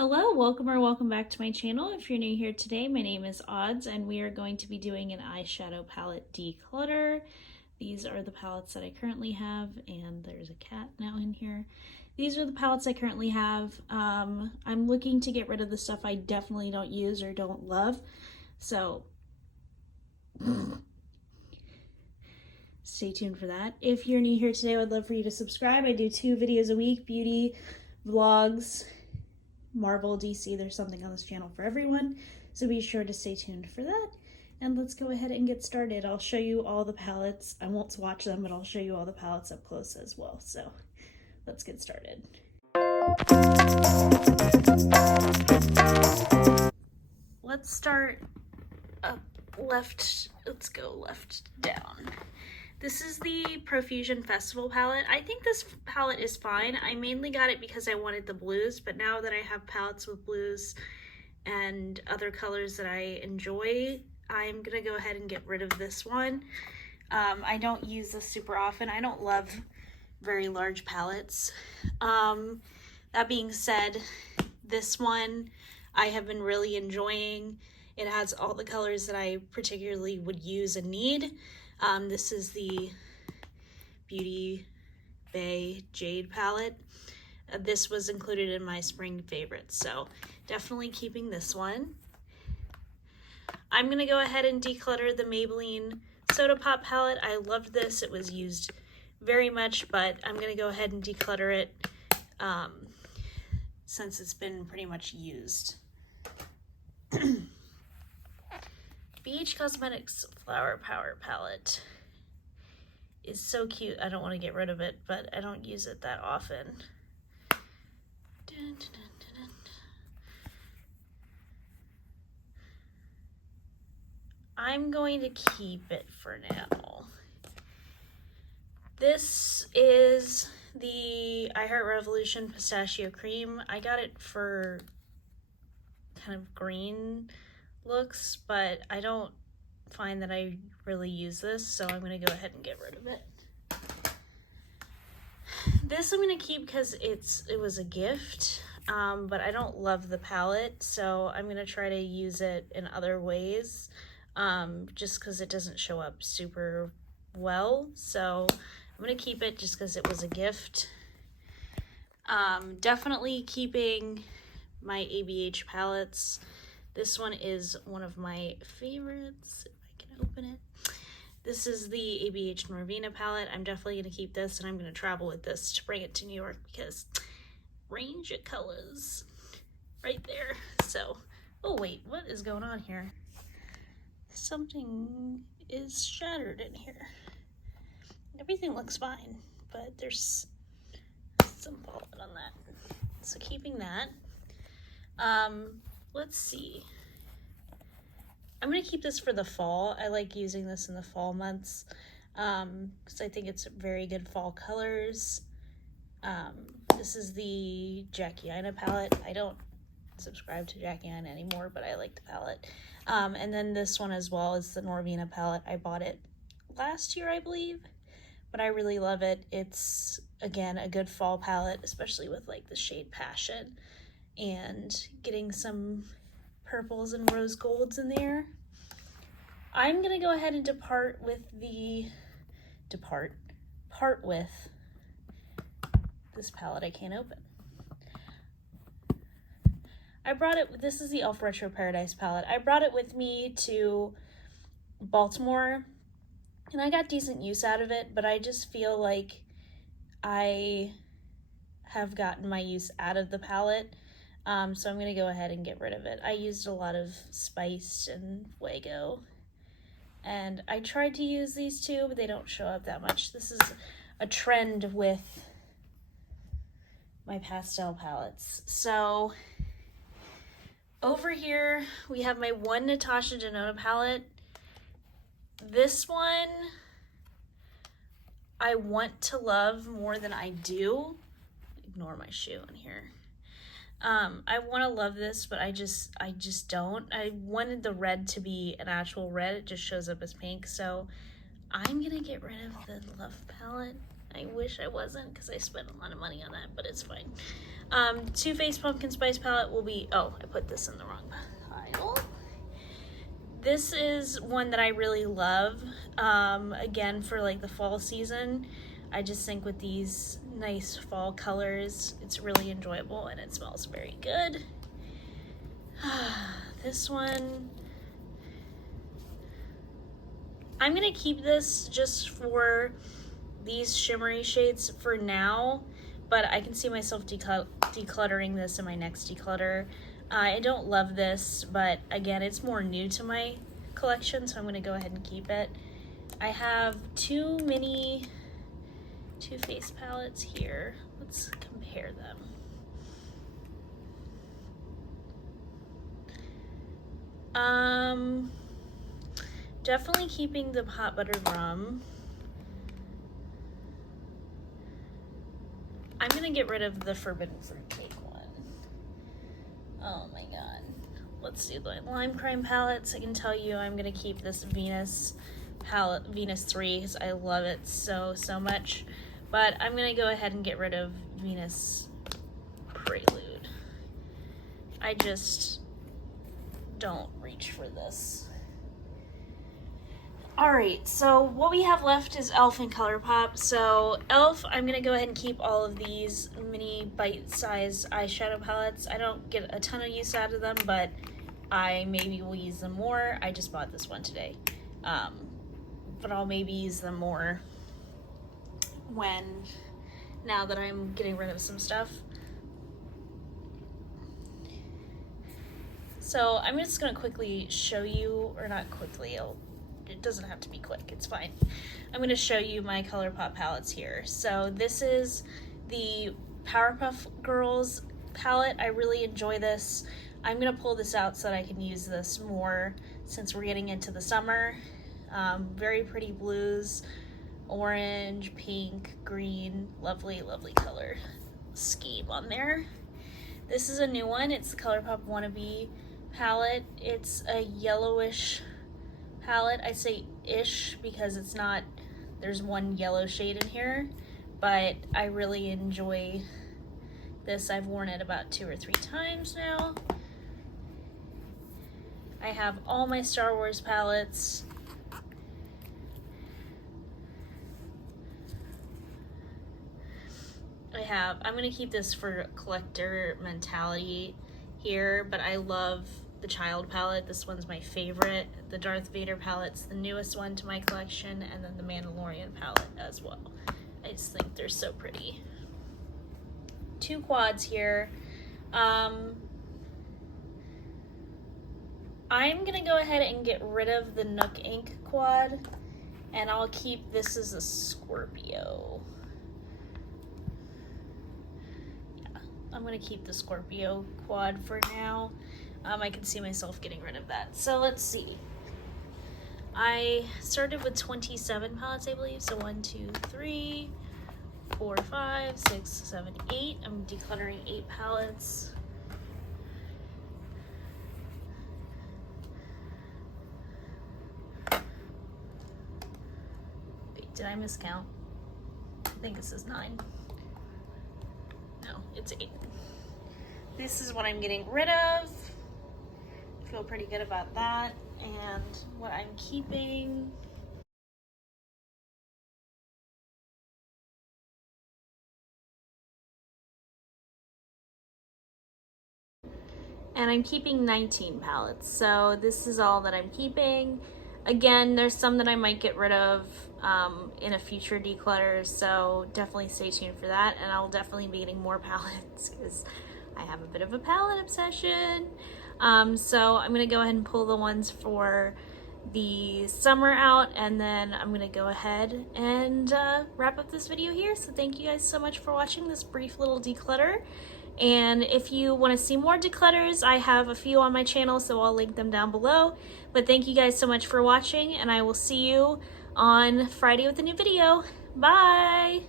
Hello, welcome back to my channel. If you're new here today, my name is Odds and we are going to be doing an eyeshadow palette declutter. These are the palettes that I currently have, and there's a cat now in here. These are the palettes I currently have. I'm looking to get rid of the stuff I definitely don't use or don't love. So stay tuned for that. If you're new here today, I would love for you to subscribe. I do 2 videos a week, beauty, vlogs, Marvel, DC, there's something on this channel for everyone, so be sure to stay tuned for that. And let's go ahead and get started. I'll show you all the palettes. I won't swatch them, but I'll show you all the palettes up close as well. So let's get started. Let's start up left. Let's go left down. This is the Profusion Festival palette. I think this palette is fine. I mainly got it because I wanted the blues, but now that I have palettes with blues and other colors that I enjoy, I'm gonna go ahead and get rid of this one. I don't use this super often. I don't love very large palettes. That being said, this one I have been really enjoying. It has all the colors that I particularly would use and need. This is the Beauty Bay Jade palette. This was included in my spring favorites, so definitely keeping this one. I'm going to go ahead and declutter the Maybelline Soda Pop palette. I loved this. It was used very much, but I'm going to go ahead and declutter it since it's been pretty much used. BH Cosmetics Flower Power palette is so cute. I don't want to get rid of it, but I don't use it that often. Dun, dun, dun, dun. I'm going to keep it for now. This is the I Heart Revolution Pistachio Cream. I got it for kind of green looks, but I don't find that I really use this, so I'm going to go ahead and get rid of it. This I'm going to keep because it was a gift, but I don't love the palette, so I'm going to try to use it in other ways, just because it doesn't show up super well, so I'm going to keep it just because it was a gift. Definitely keeping my ABH palettes. This one is one of my favorites, if I can open it. This is the ABH Norvina palette. I'm definitely going to keep this, and I'm going to travel with this to bring it to New York because range of colors right there. So, oh wait, what is going on here? Something is shattered in here. Everything looks fine, but there's some fallout on that. So keeping that. Let's see. I'm going to keep this for the fall. I like using this in the fall months because I think it's very good fall colors. This is the Jackie Aina palette. I don't subscribe to Jackie Aina anymore, but I like the palette. And then this one as well is the Norvina palette. I bought it last year, I believe, but I really love it. It's, again, a good fall palette, especially with like the shade Passion. And getting some purples and rose golds in there. I'm gonna go ahead and part with this palette I can't open. I brought it, this is the Elf Retro Paradise palette. I brought it with me to Baltimore and I got decent use out of it, but I just feel like I have gotten my use out of the palette. So I'm going to go ahead and get rid of it. I used a lot of Spiced and Fuego, and I tried to use these two, but they don't show up that much. This is a trend with my pastel palettes. So over here, we have my one Natasha Denona palette. This one, I want to love more than I do. Ignore my shoe in here. I want to love this, but I just don't. I wanted the red to be an actual red. It just shows up as pink. So I'm going to get rid of the Love palette. I wish I wasn't because I spent a lot of money on that, but it's fine. Too Faced Pumpkin Spice palette will be, oh, I put this in the wrong pile. This is one that I really love, again, for like the fall season. I just think with these nice fall colors, it's really enjoyable and it smells very good. This one, I'm gonna keep this just for these shimmery shades for now, but I can see myself decluttering this in my next declutter. I don't love this, but again, it's more new to my collection, so I'm gonna go ahead and keep it. I have two mini Too Faced palettes here. Let's compare them. Definitely keeping the hot buttered rum. I'm gonna get rid of the forbidden fruitcake one. Oh my god. Let's do the lime crime palettes. I can tell you I'm gonna keep this Venus palette, Venus 3, because I love it so much. But I'm gonna go ahead and get rid of Venus Prelude. I just don't reach for this. Alright, so what we have left is e.l.f. and ColourPop. So e.l.f., I'm gonna go ahead and keep all of these mini bite-sized eyeshadow palettes. I don't get a ton of use out of them, but I maybe will use them more. I just bought this one today. But I'll maybe use them more now that I'm getting rid of some stuff. So I'm just gonna quickly show you, or not quickly, it doesn't have to be quick, it's fine. I'm gonna show you my ColourPop palettes here. So this is the Powerpuff Girls palette. I really enjoy this. I'm gonna pull this out so that I can use this more since we're getting into the summer. Very pretty blues, orange, pink, green, lovely color scheme on there. This is a new one. It's the ColourPop Wannabe palette. It's a yellowish palette. I say ish because it's not, there's one yellow shade in here, but I really enjoy this. I've worn it about 2 or 3 times now. I have all my Star Wars palettes. I'm gonna keep this for collector mentality here, but I love the Child palette. This one's my favorite. The Darth Vader palette's the newest one to my collection, and then the Mandalorian palette as well. I just think they're so pretty. 2 quads here. I'm gonna go ahead and get rid of the Nook Ink quad, and I'll keep this as a Scorpio. I'm gonna keep the Scorpio quad for now. I can see myself getting rid of that. So let's see. I started with 27 palettes, I believe. So 1, 2, 3, 4, 5, 6, 7, 8. I'm decluttering 8 palettes. Wait, did I miscount? I think this is 9. No, it's 8. This is what I'm getting rid of. I feel pretty good about that. And what I'm keeping. And I'm keeping 19 palettes. So this is all that I'm keeping. Again, there's some that I might get rid of in a future declutter, so definitely stay tuned for that. And I'll definitely be getting more palettes because I have a bit of a palette obsession. So I'm gonna go ahead and pull the ones for the summer out, and then I'm gonna go ahead and wrap up this video here. So thank you guys so much for watching this brief little declutter. And if you want to see more declutters, I have a few on my channel, so I'll link them down below. But thank you guys so much for watching, and I will see you on Friday with a new video. Bye!